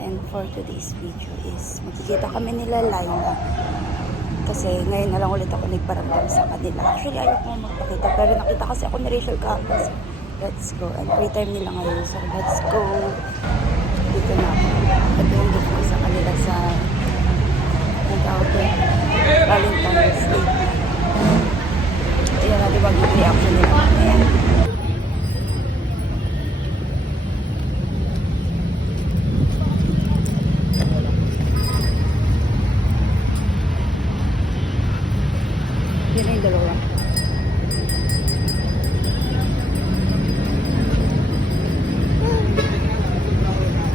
And for today's video is magkikita kami nila Laila. Kasi ngayon na lang ulit ako nagparamdam sa kanila. Actually, ayaw ko magpakita. Pero nakita kasi ako ni Rachel kahapon. Let's go. And free time nila ngayon. So, let's go. Dito na ako. Ito yung gift ko sa kanila sa Valentine's Day. Ayan natin magiging reaction nila. Ayan. Yan na yung dalawa.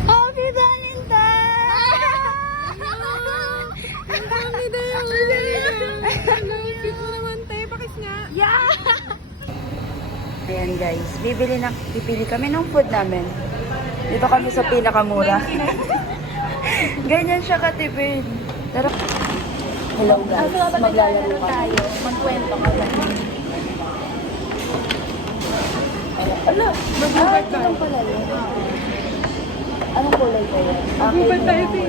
Happy Valentine! Ang dami na yun! Ang lupit mo naman, tayo. Pakis nga. Yeah! Ayan guys, pipili kami ng food namin. Dito kami sa pinakamura. Ganyan siya katipid. Tara. Hello guys, maglalaro tayo. Magkwento ka ba? Ala, mag-ubad tayo. Anong kulay kayo? Mag-ubad tayo, te.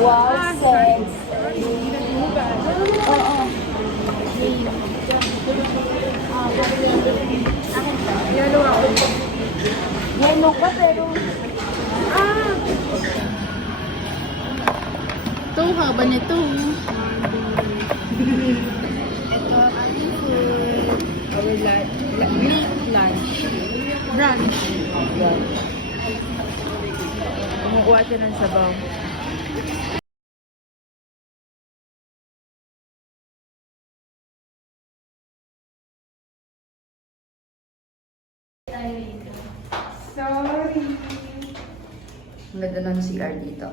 Wow, sense. Oo. Yalo ako. Yellow ka pero... Ito, haba nito. Ito ang ating food. Our lunch. Brunch. Kumukuha siya ng sabaw. Sorry. Ang ganda ng CR dito.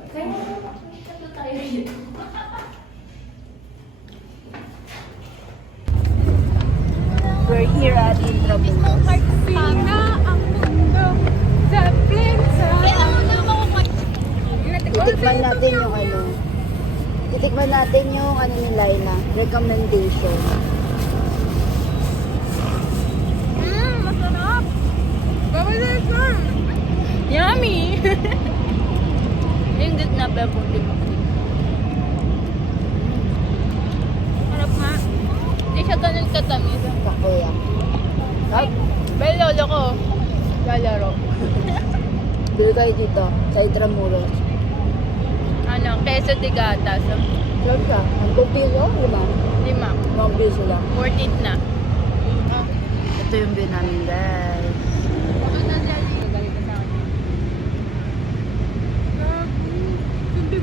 We're here at Intramuros. Sana ang mundo sa plensa. Titikman natin yung ano. Titikman natin yung ano ni Laila. Recommendation. Masarap. Babalik na. Yummy. Yung gitna na buti mo. Sarap nga. Hindi siya ganun katamis. Kakuya. May lolo ko. Lalaro. Bili kayo dito sa Intramuros. Ano, queso de gata. So, Saan ka? Ang 2 piso? 5? 5. 5 piso lang. Worth it na. Ito yung view namin guys. Hindi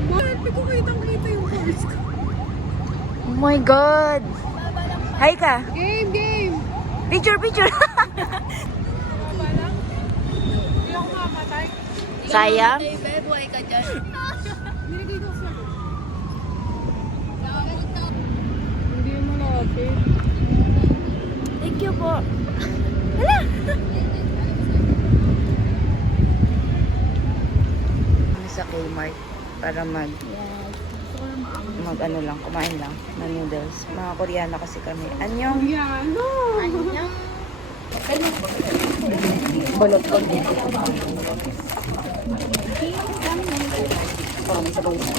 ko kitang-kita yung pawis ko. Oh my God! Hi ka! Game! Picture! Hindi ako makamatay. Sayang? Buhay ka dyan. Nilagay ko sa... Hindi mo malapit. Thank you po. Kami sa Kmart para mag ano lang, kumain lang na noodles. Mga Koreana kasi kami. Anyong? Ano? Balot ko dito. Parang sa bawis.